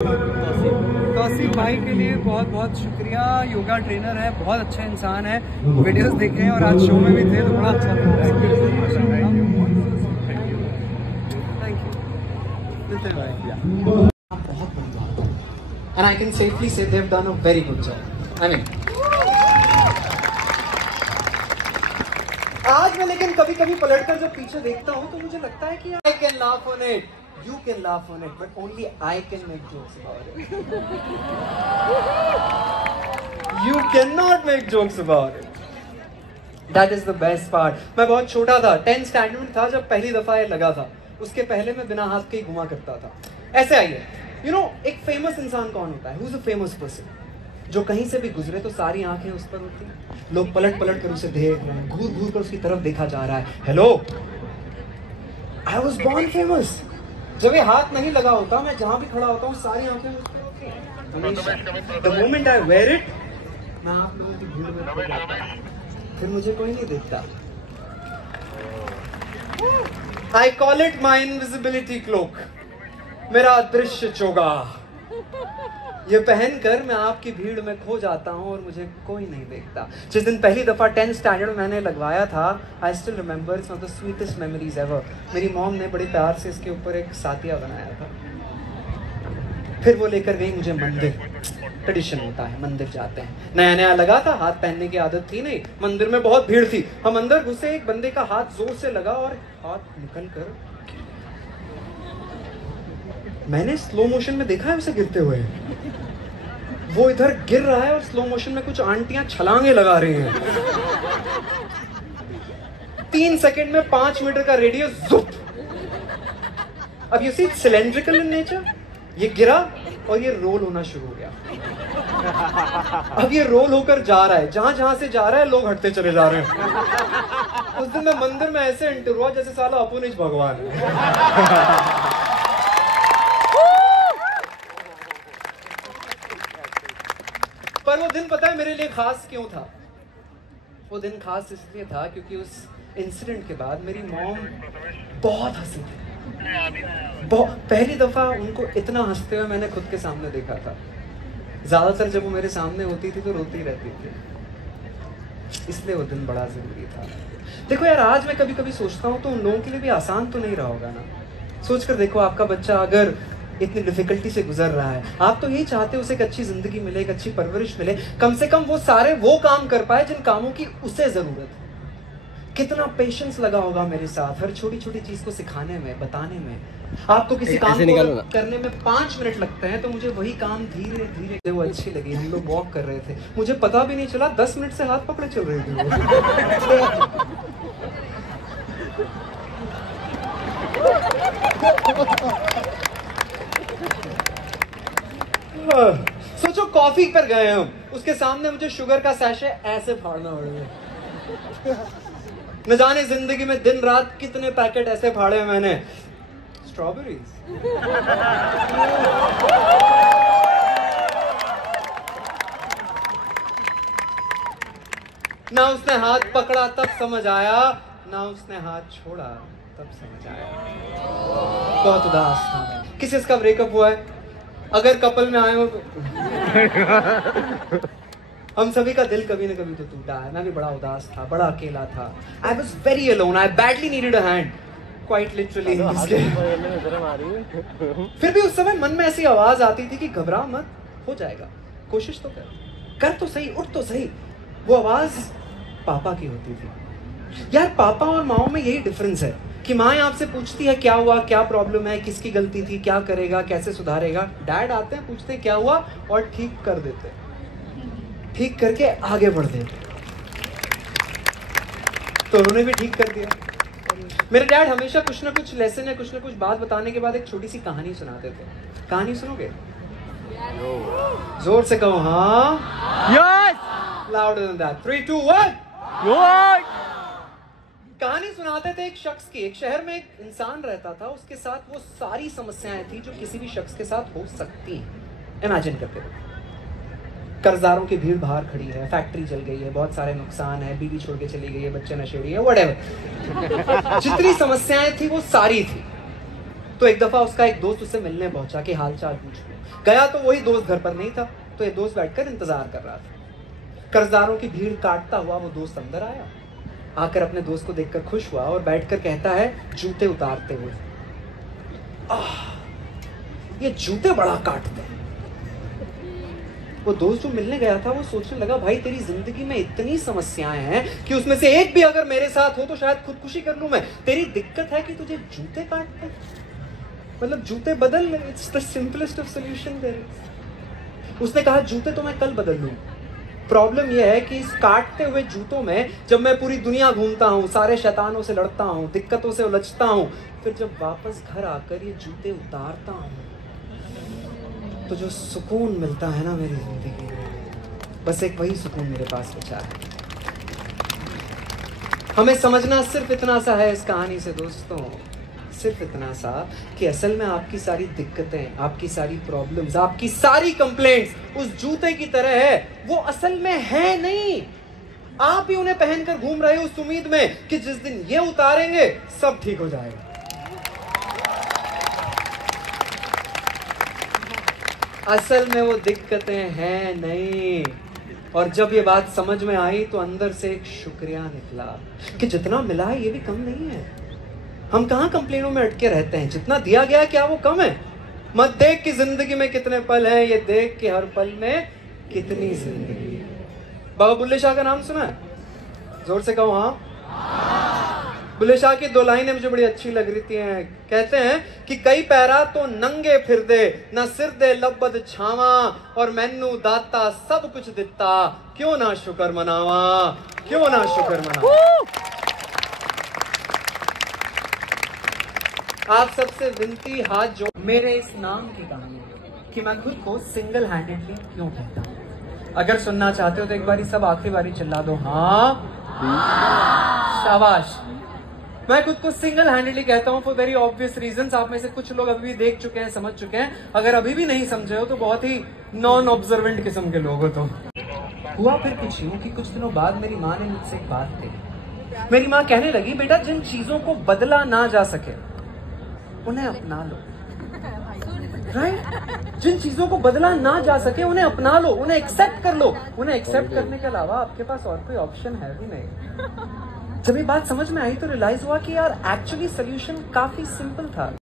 कौशिक भाई के लिए बहुत बहुत शुक्रिया। योगा ट्रेनर है, बहुत अच्छा इंसान है, वीडियोस देखे हैं और आज शो में भी थे तो बड़ा अच्छा लग रहा है। बहुत बड़ी बात है and I can safely say they've done a very good job. I mean, आज मैं लेकिन कभी कभी पलटकर जब पीछे देखता हूँ तो मुझे लगता है कि I can laugh on it, you can laugh on it, but only I can make jokes about it. You cannot make jokes about it. That is the best part. मैं बहुत छोटा था, 10th स्टैंडर्ड में था जब पहली दफा ये लगा था। उसके पहले मैं बिना हाथ के ही घुमा करता था। ऐसे आइए, you know, एक फेमस इंसान कौन होता है? Who's a famous person? जो कहीं से भी गुजरे तो सारी आंखें उस पर होती हैं, लोग पलट पलट कर उसे देख रहे हैं, घूर घूर कर उसकी तरफ देखा जा रहा है। Hello, I was born famous. जब ये हाथ नहीं लगा होता, मैं जहां भी खड़ा होता हूँ सारी आंखें मुझ पर होती हैं। The moment I wear it, मैं आप लोगों की भीड़ में खो जाता हूं, फिर मुझे कोई नहीं देखता। I call it my invisibility cloak. मेरा अदृश्य चोगा। ये पहनकर मैं आपकी भीड़ में खो जाता हूँ और मुझे कोई नहीं देखता। जिस दिन पहली दफा 10th स्टैंडर्ड मैंने लगवाया था, I still remember, it's one of the sweetest memories ever. मेरी मॉम ने बड़े प्यार से इसके ऊपर एक सातिया बनाया था। फिर वो लेकर गई मुझे मंदिर। ट्रेडिशन होता है, मंदिर जाते हैं, नया नया लगा था, हाथ पहनने की आदत थी नहीं, मंदिर में बहुत भीड़ थी। हम अंदर घुसे, एक बंदे का हाथ जोर से लगा और हाथ निकल कर मैंने स्लो मोशन में देखा है उसे गिरते हुए। वो इधर गिर रहा है और स्लो मोशन में कुछ आंटियां छलांगे लगा रही हैं। 3 सेकंड में 5 मीटर का रेडियस जुप। अब ये सी सिलेंड्रिकल इन नेचर, ये गिरा और ये रोल होना शुरू हो गया। अब ये रोल होकर जा रहा है, जहां जहां से जा रहा है लोग हटते चले जा रहे हैं। उस दिन मैं मंदिर में ऐसे एंटर हुआ जैसे साला अपुनिज भगवान है। पर वो दिन पता है मेरे लिए खास क्यों था? वो दिन खास इसलिए था क्योंकि उस इंसिडेंट के बाद मेरी मॉम बहुत हंसी थी। पहली दफा उनको इतना हंसते हुए मैंने खुद के सामने देखा था। ज्यादातर जब वो मेरे सामने होती थी तो रोती रहती थी, इसलिए वो दिन बड़ा जरूरी था। देखो यार, आज मैं कभी कभी सोचता हूँ तो उन लोगों के लिए भी आसान तो नहीं रहा होगा ना। सोचकर देखो, आपका बच्चा अगर इतनी डिफिकल्टी से गुजर रहा है, आप तो यही चाहते हो उसे एक अच्छी जिंदगी मिले, एक अच्छी परवरिश मिले, कम से कम वो सारे वो काम कर पाए जिन कामों की उसे जरूरत है। कितना पेशेंस लगा होगा मेरे साथ हर छोटी छोटी चीज को सिखाने में, बताने में। आपको किसी काम को करने में 5 मिनट लगते हैं तो मुझे वही काम धीरे धीरे वो अच्छी लगी। हम लोग वॉक कर रहे थे, मुझे पता भी नहीं चला 10 मिनट से हाथ पकड़े चल रहे थे वो। सोचो, कॉफी पर गए हम, उसके सामने मुझे शुगर का सैशे ऐसे फाड़ना पड़ेगा। न जाने जिंदगी में दिन रात कितने पैकेट ऐसे फाड़े मैंने। स्ट्रॉबेरीज। ना उसने हाथ पकड़ा तब समझ आया, ना उसने हाथ छोड़ा तब समझ आया। बहुत उदास था। किस इसका ब्रेकअप हुआ है? अगर कपल में आए हो तो हम सभी का दिल कभी न कभी तो टूटा है। मैं भी बड़ा उदास था, बड़ा अकेला था। I was very alone. I badly needed a hand. Quite literally. फिर भी उस समय मन में ऐसी आवाज आती थी कि घबरा मत, हो जाएगा, कोशिश तो कर तो सही, उठ तो सही। वो आवाज पापा की होती थी। यार, पापा और माओ में यही डिफरेंस है कि माँ आपसे पूछती है क्या हुआ, क्या प्रॉब्लम है, किसकी गलती थी, क्या करेगा, कैसे सुधारेगा। डैड आते हैं, पूछते हैं क्या हुआ और ठीक कर देते, ठीक करके आगे बढ़ देते। तो उन्होंने भी ठीक कर दिया। मेरे डैड हमेशा कुछ ना कुछ लेसन या कुछ ना कुछ बात बताने के बाद एक छोटी सी कहानी सुनाते थे। कहानी सुनोगे? जोर से कहो हाँ। यस। Louder than that. 3 2 1। कहानी सुनाते थे एक शख्स की। एक शहर में एक इंसान रहता था, उसके साथ वो सारी समस्याएं थी जो किसी भी शख्स के साथ हो सकती हैं। इमेजिन करके देखो, कर्जदारों की भीड़ बाहर खड़ी है, फैक्ट्री जल गई है, बहुत सारे नुकसान है, बीवी छोड़ के चली गई है, बच्चे नशेड़ी है, व्हाटएवर। जितनी समस्याएं थी वो सारी थी। तो एक दफा उसका एक दोस्त उससे मिलने पहुंचा कि हाल चाल पूछ। गया तो वही दोस्त घर पर नहीं था, तो ये दोस्त बैठकर इंतजार कर रहा था। कर्जदारों की भीड़ काटता हुआ वो दोस्त अंदर आया, आकर अपने दोस्त को देखकर खुश हुआ और बैठकर कहता है जूते उतारते हुए, ये जूते बड़ा काटते हैं। वो दोस्त जो मिलने गया था वो सोचने लगा, भाई तेरी जिंदगी में इतनी समस्याएं हैं कि उसमें से एक भी अगर मेरे साथ हो तो शायद खुदकुशी कर लूं मैं। तेरी दिक्कत है कि तुझे जूते काटते हैं, मतलब जूते बदल ले, it's the simplest of solution there is. उसने कहा जूते तो मैं कल बदल लूं, प्रॉब्लम यह है कि इस काटते हुए जूतों में जब मैं पूरी दुनिया घूमता हूँ, सारे शैतानों से लड़ता हूँ, दिक्कतों से उलझता हूँ, फिर जब वापस घर आकर ये जूते उतारता हूँ तो जो सुकून मिलता है ना मेरी जिंदगी में, बस एक वही सुकून मेरे पास बचा है। हमें समझना सिर्फ इतना सा है इस कहानी से दोस्तों, सिर्फ इतना सा कि असल में आपकी सारी दिक्कतें, आपकी सारी प्रॉब्लम्स, आपकी सारी कंप्लेंट्स उस जूते की तरह है, वो असल में है नहीं। आप ही उन्हें पहनकर घूम रहे हो उस उम्मीद में कि जिस दिन ये उतारेंगे सब ठीक हो जाएगा। असल में वो दिक्कतें हैं नहीं। और जब ये बात समझ में आई तो अंदर से एक शुक्रिया निकला कि जितना मिला है ये भी कम नहीं है। हम कहाँ कंप्लेनों में अटके रहते हैं, जितना दिया गया क्या वो कम है? मत देख कि जिंदगी में कितने पल हैं, ये देख कि हर पल में कितनी जिंदगी है। बाबा बुल्ले शाह का नाम सुना है? जोर से कहो हाँ। बुल्ले शाह की दो लाइनें मुझे बड़ी अच्छी लग रही थी। कहते हैं कि कई पैरा तो नंगे फिर दे, ना सिर दे लब्बद छावा, और मैनू दाता सब कुछ दिता, क्यों ना शुक्र मनावा, क्यों ना शुक्र मनावा। आप सबसे विनती हाथ जो मेरे इस नाम की कहानी कि मैं खुद को सिंगल हैंडेडली क्यों कहता हूं। अगर सुनना चाहते हो तो एक बारी सब आखिरी बारी चिल्ला दो हाँ। शाबाश। मैं खुद को सिंगल हैंडेडली कहता हूं फॉर वेरी ऑब्वियस रीजंस। आप में से कुछ लोग अभी भी देख चुके हैं, समझ चुके हैं। अगर अभी भी नहीं समझे हो तो बहुत ही नॉन ऑब्जर्वेंट किस्म के लोग हो। तो हुआ फिर कुछ यूं कि कुछ दिनों बाद मेरी माँ ने मुझसे एक बात कही। मेरी माँ कहने लगी, बेटा जिन चीजों को बदला ना जा सके उन्हें अपना लो। राइट? जिन चीजों को बदला ना जा सके उन्हें अपना लो, उन्हें एक्सेप्ट कर लो। उन्हें एक्सेप्ट करने के अलावा आपके पास और कोई ऑप्शन है भी नहीं। जब ये बात समझ में आई तो रियलाइज हुआ कि यार एक्चुअली सोल्यूशन काफी सिंपल था।